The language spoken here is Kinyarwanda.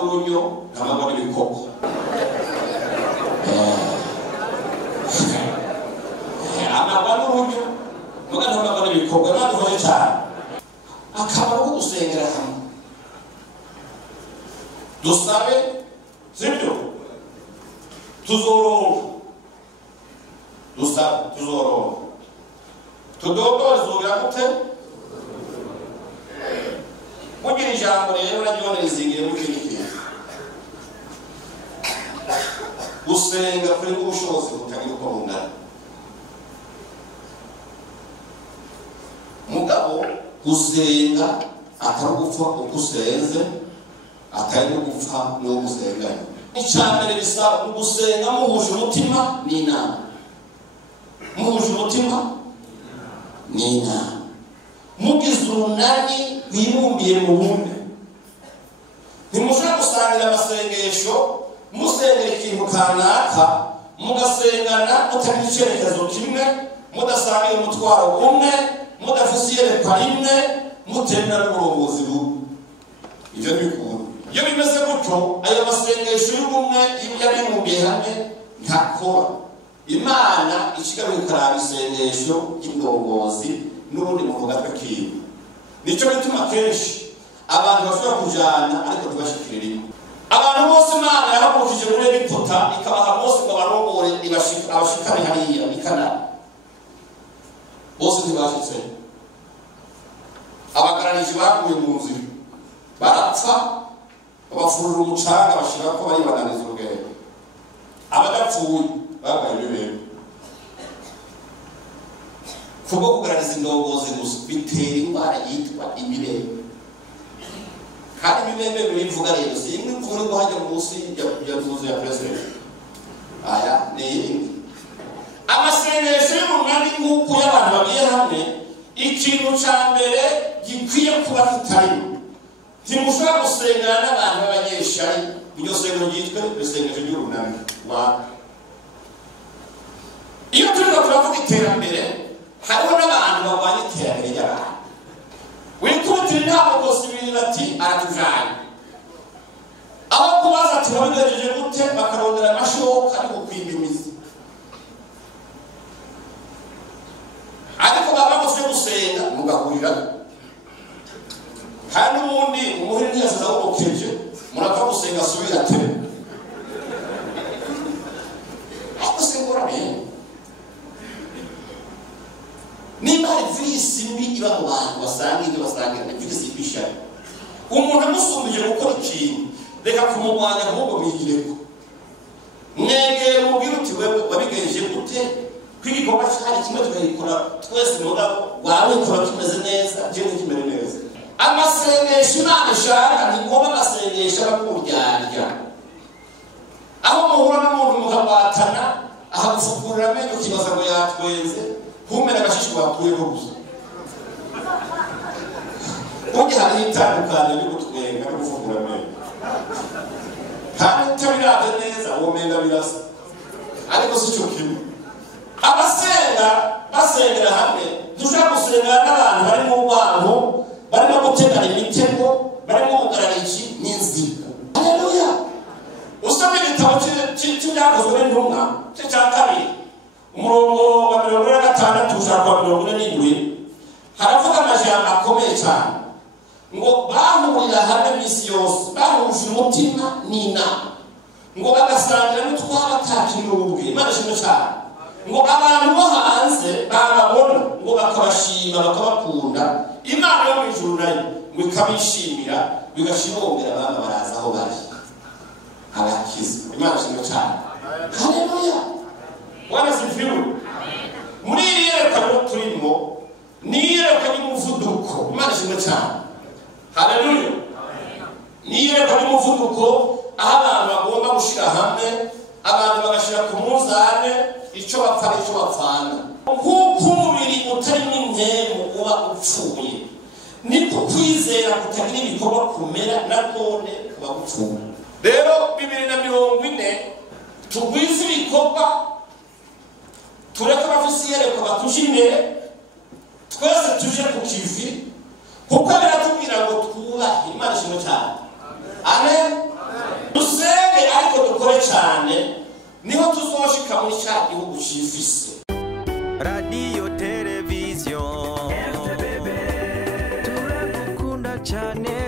n'urunyo ntamagwa n'ibikoko amagwa n'urunyo muga ntamagwa n'ibikoko Imana ihoye cyane akamaro ko gusengera hamwe dusabe sibyo tuzoronka dusabe tuzoronka tudodore zoga gute mugira ijambo rero naryone rizingiye mu kindi kintu gusenga kuri ubushobozi butagira uko bungana mugabo gusenga atari gupfa uko usenze atari no gupfa no gusenganya icyambere bisaba gusenga muhuje umutima n'inama muhuje umutima n'inama mugize urunani rwibumbiye mu bumwe ntimushobora gusangira amasengesho musengera ikintu kanaka mugasengana mutagira icyerekezo kimwe mudasangiye umutwaro umwe mudafise iyerekwa rimwe mutemera n'uburongozi bumwe ibyo ntibikunda iyo bimeze gutyo ayo masengesho y'ubumwe y'abibumbiye hamwe ntakora Imana ikigamije gukaraba isengesho ry'indongozi n'ubundi mu gatwe kiwe nicyo gituma kenshi abantu bashobora kujana ariko ntibashikire rimwe abantu bose Imana yahagurukije muri Egiputa ikabaha bose ngo barongore abashikane hariya Kanani bose ntibashitse abagararije baguye mu nzira barapfa babafurura umucanga bashira ko bari bananiza urugendo abadapfuye babaye bibero kubwo kugaragaza indongozi gusa bitera indwara yitwa imibembe kandi imibembe bivuga rero si imwe mvura ngo hajya munsi y'inzu ya president aya ni iyindi amasengesho y'urunani nk'uko y'abantu bagiye hamwe ikintu cya mbere gikwiye kuba kitarimo ntimushobora gusengana n'abantu b'abanyeshari iryo sengero ryitwa isengesho ry'urunani iyo turiko turavuga iterambere hariho n'abantu barwanya iterambere ry'abantu wikubitira inama gusa ibintu bati aratujanye aho kubaza ati babigejeje gute bakarondera amashoka ari gukwimba imizi ariko baba bose gusenga mugahurira kandi ubundi umuhiri ntiyasize awurokeje murapfa gusenga asubira ate gusengura bene nimba hari virisi mbi iba mu bantu basanga ibyo basangira ni virisi y'ibishari umuntu amusumbije gukora ikintu reka kumurwanya ahubwo mwigireko mwegere mubwire uti wewe wabigenje gute kwigikorwa cyari kimwe tukayikora twese mugabo wawe ukora kimeze neza jewe kimere neza amasengesho Imana ishaka ntigomba amasengesho abakuryarya aho muhura n'umuntu mukabatana ahagufukura amenyo ukibaza ngo yatwenze kumena agashisho bakuyeho gusa kuko hari itandukanye ryo gutwenga no gufukura amenyo kandi utabiraze neza womenga birasa ariko si cyo kimwe basengera hamwe dushaka gusengana n'abantu bari mu bantu barimo gutegana imitego barimo kugaragaza n'inzigo haleluya usome igitabo cy'ibyakozwe n'intumwa cya kabiri umurongo wa 46 ushaka wa 47 haravuga amajambo akomeye cyane ngo bahurira hamwe misi yose bahuje umutima n'inama ngo bagasangira n'utwaba atakinubwe Imana ishimwe cyane ngo abantu bo hanze bababona ngo bakabashima bakabakunda Imana yo mu ijuru nayo ngo ikabishimira bigashibombera abana baraza aho bari abakiza Imana ishimwe cyane haleluya wana sifiwe muri yerekano turimo ni yerekano y'umuvuduko Imana ishimwe cyane haleluya ni yerekano y'umuvuduko aho abantu bagomba gushira hamwe abantu bagashira ku muzane icyo bapfa n'icyo bapfana nk'uko umubiri utarimo impemu uba upfuye niko kwizera kutagira ibikorwa kumera na none kuba gupfuye rero 2040 tugwize ibikorwa tureka bafise iyerekwa batuje imbere twese tuje ku kivi kuko biratubwira ngo twubahe Imana ishimwe cyane amen cyane niho tuzoshika muri cya gihugu cyifise. Radio television turagukunda cyane.